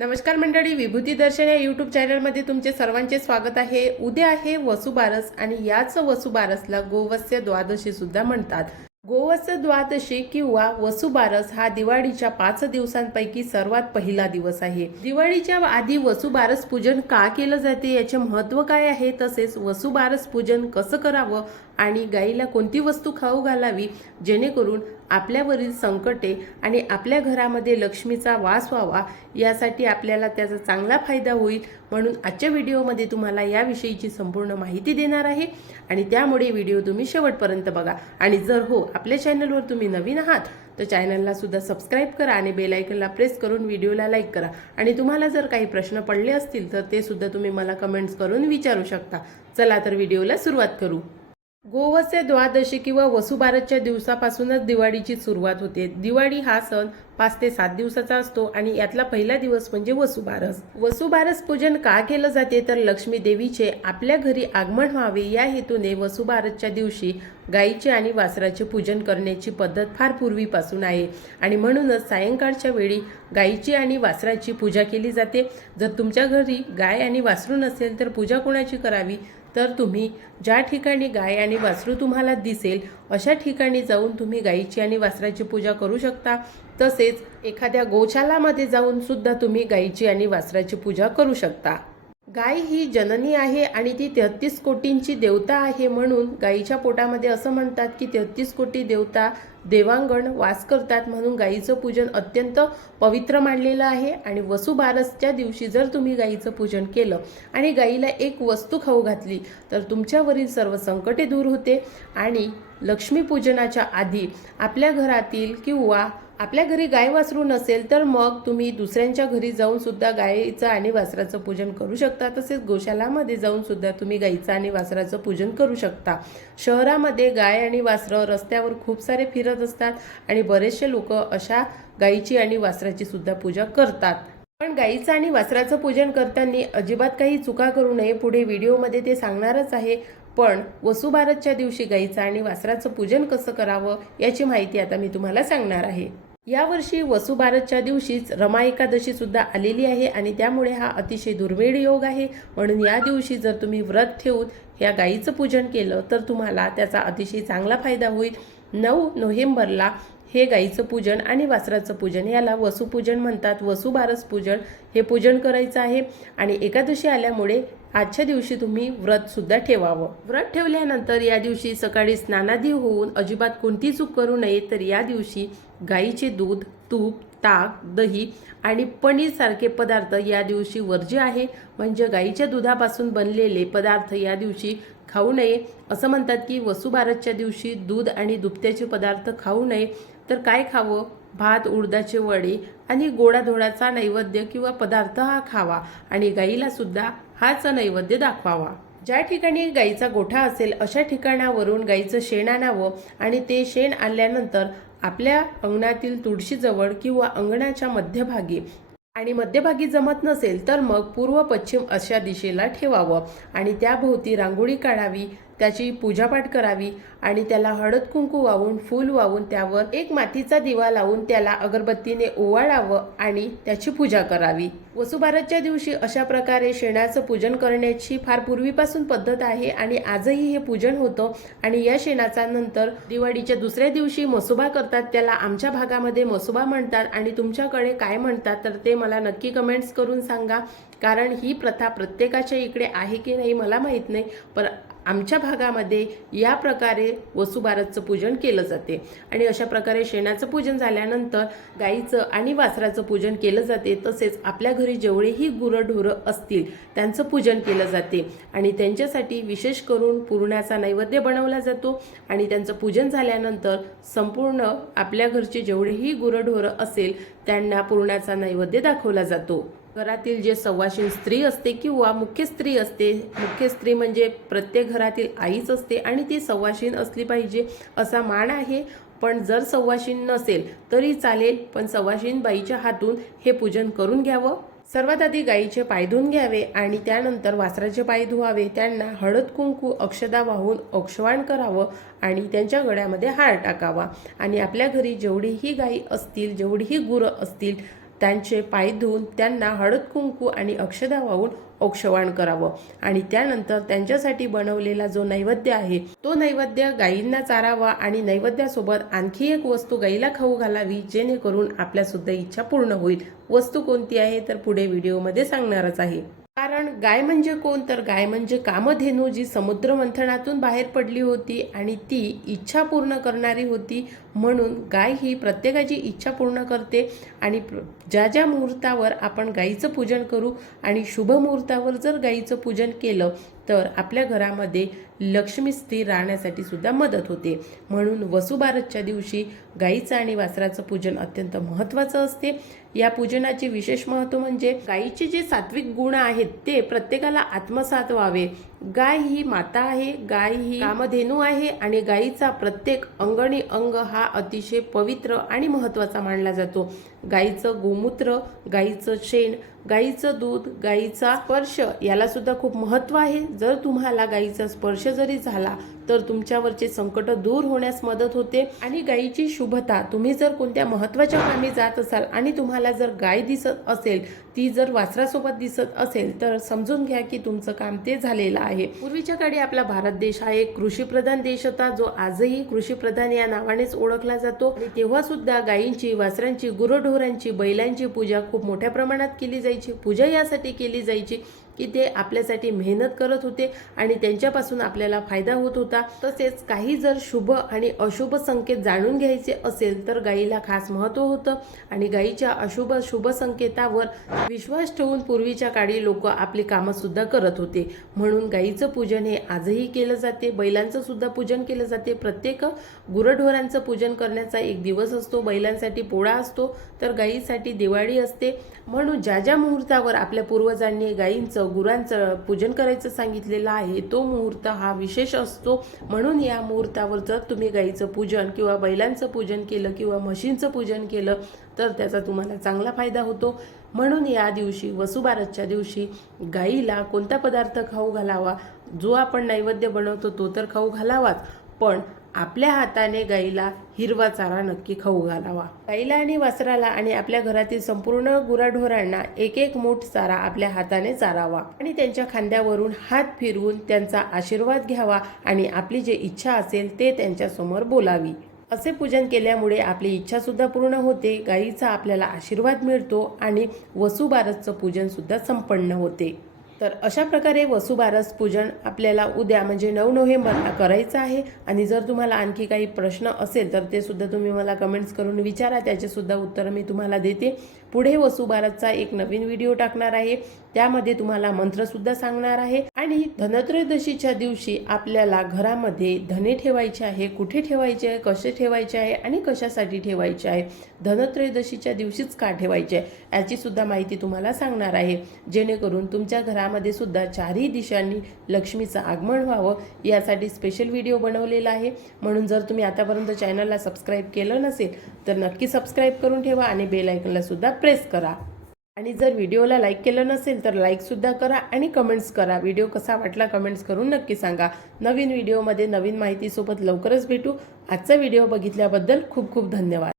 नमस्कार मंडळी, विभूती दर्शन या यूट्यूब चॅनलमध्ये तुमचे सर्वांचे स्वागत आहे। उद्या आहे वसुबारस आणि याच वसुबारसला गोवत्स द्वादशी सुद्धा म्हणतात। गोवत्स द्वादशी किंवा वसुबारस हा दिवाळीच्या 5 दिवसांपैकी सर्वात पहिला दिवस आहे। दिवाळीच्या आधी वसुबारस पूजन का केलं जाते, याचे महत्त्व काय आहे, तसेच वसुबारस पूजन कसं करावं आणि गाईला कोणती वस्तू खाऊ घालावी जेणेकरून आपल्यावरील संकटे आणि आपल्या घरामध्ये लक्ष्मीचा वास व्हावा, यासाठी आपल्याला त्याचा चांगला फायदा होईल। म्हणून आजच्या व्हिडिओमध्ये तुम्हाला याविषयीची संपूर्ण माहिती देणार आहे आणि त्यामुळे व्हिडिओ तुम्ही शेवटपर्यंत बघा। आणि जर आपल्या चॅनलवर तुम्ही नवीन आहात तर चॅनलला सुद्धा सबस्क्राइब करा आणि बेल आयकॉनला प्रेस करून व्हिडिओला लाईक करा। आणि तुम्हाला जर काही प्रश्न पडले असतील तर ते सुद्धा तुम्ही मला कमेंट्स करून विचारू शकता। चला तर व्हिडिओला सुरुवात करू। गोवत्स द्वादशी किंवा वसुबारसच्या दिवसापासूनच दिवाळीची सुरुवात होते। दिवाळी हा सण 5 ते 7 दिवसाचा असतो आणि यातला पहिला दिवस म्हणजे वसुबारस। वसुबारस पूजन का केलं जाते तर लक्ष्मी देवीचे आपल्या घरी आगमन व्हावे या हेतूने वसुबारसच्या दिवशी गाईचे आणि वासराचे पूजन करण्याची पद्धत फार पूर्वीपासून आहे आणि म्हणूनच सायंकाळच्या वेळी गाईची आणि वासराची पूजा केली जाते। जर तुमच्या घरी गाय आणि वासरू नसेल तर पूजा कोणाची करावी, तर तुम्ही ज्या ठिकाणी गाय आणि वासरू तुम्हाला दिसेल अशा ठिकाणी जाऊन तुम्ही गाईची आणि वासराची पूजा करू शकता। तसेच एखाद्या गोशालामध्ये जाऊन सुद्धा तुम्ही गाईची आणि वासराची पूजा करू शकता। गाय ही जननी आहे आणि ती 33 कोटींची देवता आहे, म्हणून गाईच्या पोटामध्ये असं म्हणतात की 33 कोटी देवता देवांगण वास करतात, म्हणून गाईचं पूजन अत्यंत पवित्र मानलेलं आहे। आणि वसुबारसच्या दिवशी जर तुम्ही गाईचं पूजन केलं आणि गाईला एक वस्तू खाऊ घातली तर तुमच्यावरील सर्व संकटे दूर होते। आणि लक्ष्मीपूजनाच्या आधी आपल्या घरातील किंवा आपल्या घरी गाय वासरू नसेल तर मग तुम्ही दुसऱ्यांच्या घरी जाऊन सुद्धा गायीचं आणि वासराचं पूजन करू शकता। तसेच गोशालामध्ये जाऊन सुद्धा तुम्ही गायीचं आणि वासराचं पूजन करू शकता। शहरामध्ये गाय आणि वासरं रस्त्यावर खूप सारे फिरत असतात आणि बरेचसे लोक अशा गायीची आणि वासराची सुद्धा पूजा करतात। पण गाईचं आणि वासराचं पूजन करताना अजिबात काही चुका करू नये, पुढे व्हिडिओमध्ये ते सांगणारच आहे। पण वसुबारसच्या दिवशी गाईचं आणि वासराचं पूजन कसं करावं याची माहिती आता मी तुम्हाला सांगणार आहे। यावर्षी वसुबारसच्या दिवशीच रमा एकादशी सुद्धा आलेली आहे आणि त्यामुळे हा अतिशय दुर्मिळ योग आहे। म्हणून या दिवशी जर तुम्ही व्रत ठेवून या गाईचं पूजन केलं तर तुम्हाला त्याचा अतिशय चांगला फायदा होईल। 9 नोव्हेंबरला हे गाईचं पूजन आणि वासराचं पूजन, याला वसुपूजन म्हणतात। वसुबारस पूजन हे पूजन करायचं आहे आणि एकादशी आल्यामुळे आजच्या दिवशी तुम्ही व्रत सुद्धा ठेवावं। व्रत ठेवल्यानंतर या दिवशी सकाळी स्नानादी होऊन अजिबात कोणती चूक करू नये, तर या दिवशी गाईचे दूध, तूप, ताक, दही आणि पनीर सारखे पदार्थ या दिवशी वर्ज्य आहे। म्हणजे गाईच्या दुधापासून बनलेले पदार्थ या दिवशी खाऊ नये। असं म्हणतात की वसुबारसच्या दिवशी दूध आणि दुभत्याचे पदार्थ खाऊ नये, तर काय खावं, भात, उडदाचे वडे आणि गोडाधोडाचा नैवेद्य किंवा पदार्थ हा खावा आणि गाईला सुद्धा हाच नैवेद्य दाखवावा। ज्या ठिकाणी गाईचा गोठा असेल अशा ठिकाणावरून गाईचं शेण आणावं आणि ते शेण आणल्यानंतर आपल्या अंगणातील तुळशीजवळ किंवा अंगणाच्या मध्यभागी, आणि मध्यभागी जमत नसेल तर मग पूर्व पश्चिम अशा दिशेला ठेवावं आणि त्याभोवती रांगोळी काढावी, त्याची पूजापाठ करावी आणि त्याला हळद कुंकू वाहून, फूल वाहून, त्यावर एक मातीचा दिवा लावून त्याला अगरबत्तीने ओवाळावं आणि त्याची पूजा करावी। वसुबारसच्या दिवशी अशा प्रकारे शेणाचं पूजन करण्याची फार पूर्वीपासून पद्धत आहे आणि आजही हे पूजन होतं। आणि या शेणाचा नंतर दिवाळीच्या दुसऱ्या दिवशी मसोबा करतात, त्याला आमच्या भागामध्ये मसोबा म्हणतात आणि तुमच्याकडे काय म्हणतात तर ते मला नक्की कमेंट्स करून सांगा, कारण ही प्रथा प्रत्येकाच्या इकडे आहे की नाही मला माहीत नाही, पण आमच्या भागामध्ये या प्रकारे वसुबारसचं पूजन केलं जाते। आणि अशा प्रकारे शेणाचं पूजन झाल्यानंतर गाईचं आणि वासराचं पूजन केलं जाते। तसेच आपल्या घरी जेवढेही गुरंढोरं असतील त्यांचं पूजन केलं जाते आणि त्यांच्यासाठी विशेष करून पुरणाचा नैवेद्य बनवला जातो आणि त्यांचं पूजन झाल्यानंतर संपूर्ण आपल्या घरचे जेवढेही गुरंढोरं असेल त्यांना पुरणाचा नैवेद्य दाखवला जातो। घरातील जे सवाशीण स्त्री असते किंवा मुख्य स्त्री असते, मुख्य स्त्री म्हणजे प्रत्येक घरातील आईच असते आणि ती सवाशीण असली पाहिजे असा मान आहे। पण जर सवाशीण नसेल तरी चालेल, पण सवाशीण बाईच्या हातून हे पूजन करून घ्यावं। सर्वात आधी गाईचे पाय धुवून घ्यावे आणि त्यानंतर वासराचे पाय धुवावे, त्यांना हळद कुंकू अक्षदा वाहून औक्षवाण करावं आणि त्यांच्या गळ्यामध्ये हार टाकावा। आणि आपल्या घरी जेवढीही गाई असतील, जेवढीही गुरं असतील त्यांचे पाय धुवून त्यांना हळद कुंकू आणि अक्षदा वाहून औक्षवाण करावं आणि त्यानंतर त्यांच्यासाठी बनवलेला जो नैवेद्य आहे तो नैवेद्य गायींना चारावा आणि नैवेद्यासोबत आणखी एक वस्तू गायीला खाऊ घालावी, जेणेकरून आपल्या सुद्धा इच्छा पूर्ण होईल. वस्तू कोणती आहे तर पुढे व्हिडिओमध्ये सांगणारच आहे. कारण गाय म्हणजे कोण तर गाय म्हणजे कामधेनू, जी समुद्र मंथनातून बाहेर पडली होती आणि ती इच्छा पूर्ण करणारी होती. म्हणून गाय ही प्रत्येकाची इच्छा पूर्ण करते आणि ज्या ज्या मुहूर्तावर आपण गायीचं पूजन करू आणि शुभ मुहूर्तावर जर गायीचं पूजन केलं तर आपल्या घरामध्ये लक्ष्मी स्थिर राहण्यासाठी सुद्धा मदत होते. म्हणून वसुबारसच्या दिवशी गायीचं आणि वासराचं पूजन अत्यंत महत्त्वाचं असते. या पूजनाचे विशेष महत्त्व म्हणजे गायीचे जे सात्विक गुण आहेत ते प्रत्येकाला आत्मसात व्हावे. गाय ही माता आहे, गाय ही कामधेनू आहे आणि गायीचा प्रत्येक अंगणी अंग हा अतिशय पवित्र आणि महत्त्वाचा मानला जातो. गायीचं गोमूत्र, गायीचं शेण, गायीचं दूध, गायीचा स्पर्श याला सुद्धा खूप महत्त्व आहे. जर तुम्हाला गायीचा स्पर्श जरी झाला तर तुमच्यावरचे संकट दूर होण्यास मदत होते. आणि गायीची शुभता, तुम्ही जर कोणत्या महत्त्वाच्या कामी जात असाल आणि तुम्हाला जर गाय दिसत असेल, ती जर वासरासोबत दिसत असेल तर समजून घ्या की तुमचं काम ते झालेलं आहे. पूर्वीच्या काळी आपला भारत देश हा एक कृषीप्रधान देश होता, जो आजही कृषीप्रधान या नावानेच ओळखला जातो. आणि तेव्हा सुद्धा गायींची, वासरांची, गुरढोरांची, बैलांची पूजा खूप मोठ्या प्रमाणात केली जायची. पूजा यासाठी केली जायची की ते आपल्यासाठी मेहनत करत होते आणि त्यांच्यापासून आपल्याला फायदा होत होता. तसेच काही जर शुभ आणि अशुभ संकेत जाणून घ्यायचे असेल तर गायीला खास महत्त्व होतं आणि गायीच्या अशुभ शुभ संकेतावर विश्वास ठेवून पूर्वीच्या काळी लोक आपली कामं सुद्धा करत होते. म्हणून गायीचं पूजन हे आजही केलं जाते. बैलांचं सुद्धा पूजन केलं जाते. प्रत्येक गुरढोरांचं पूजन करण्याचा एक दिवस असतो. बैलांसाठी पोळा असतो तर गायीसाठी दिवाळी असते. म्हणून ज्या ज्या मुहूर्तावर आपल्या पूर्वजांनी गायींचं, गुरांचं पूजन करायचं सांगितलेलं आहे तो मुहूर्त हा विशेष असतो. म्हणून या मुहूर्तावर जर तुम्ही गायीचं पूजन किंवा बैलांचं पूजन केलं किंवा म्हशींचं पूजन केलं तर त्याचा तुम्हाला चांगला फायदा होतो. म्हणून या दिवशी, वसुबारसच्या दिवशी, गायीला कोणता पदार्थ खाऊ घालावा, जो आपण नैवेद्य बनवतो तो तर खाऊ घालावाच, पण आपल्या हाताने गायीला हिरवा चारा नक्की खाऊ घालावा. गायीला आणि वासराला आणि आपल्या घरातील संपूर्ण गुराढोरांना एक एक मूठ चारा आपल्या हाताने चारावा आणि त्यांच्या खांद्यावरून हात फिरवून त्यांचा आशीर्वाद घ्यावा आणि आपली जी इच्छा असेल ते त्यांच्या समोर बोलावी. असे पूजन केल्यामुळे आपली इच्छा सुद्धा पूर्ण होते, गायीचा आपल्याला आशीर्वाद मिळतो आणि वसुबारसचं पूजन सुद्धा संपन्न होते. तर अशा प्रकारे वसुबारस पूजन आपल्याला उद्या म्हणजे 9 नोव्हेंबरला करायचं आहे. आणि जर तुम्हाला आणखी काही प्रश्न असेल तर ते सुद्धा तुम्ही मला कमेंट्स करून विचारा, त्याचे सुद्धा उत्तर मी तुम्हाला देते. पुढे वसुबारसचा एक नवीन व्हिडिओ टाकणार आहे, त्यामध्ये तुम्हाला मंत्र सुद्धा सांगणार आहे. आणि धनत्रयोदशीच्या दिवशी आपल्याला घरामध्ये धने ठेवायचे आहे, कुठे ठेवायचे आहे, कसे ठेवायचे आहे आणि कशासाठी ठेवायचे आहे, धनत्रयोदशीच्या दिवशीच का ठेवायचे आहे याची सुद्धा माहिती तुम्हाला सांगणार आहे, जेणेकरून तुमच्या घरामध्ये सुद्धा चारही दिशांनी लक्ष्मीचं आगमन व्हावं यासाठी स्पेशल व्हिडिओ बनवलेला आहे. म्हणून जर तुम्ही आतापर्यंत चॅनलला सबस्क्राईब केलं नसेल तर नक्की सबस्क्राईब करून ठेवा आणि बेल आयकॉनला सुद्धा प्रेस करा. आणि जर व्हिडिओला लाईक केलं नसेल तर लाईक सुद्धा करा आणि कमेंट्स करा. व्हिडिओ कसा वाटला कमेंट्स करून नक्की सांगा. नवीन व्हिडिओमध्ये नवीन माहितीसोबत लवकरच भेटू. आजचा व्हिडिओ बघितल्याबद्दल खूप खूप धन्यवाद.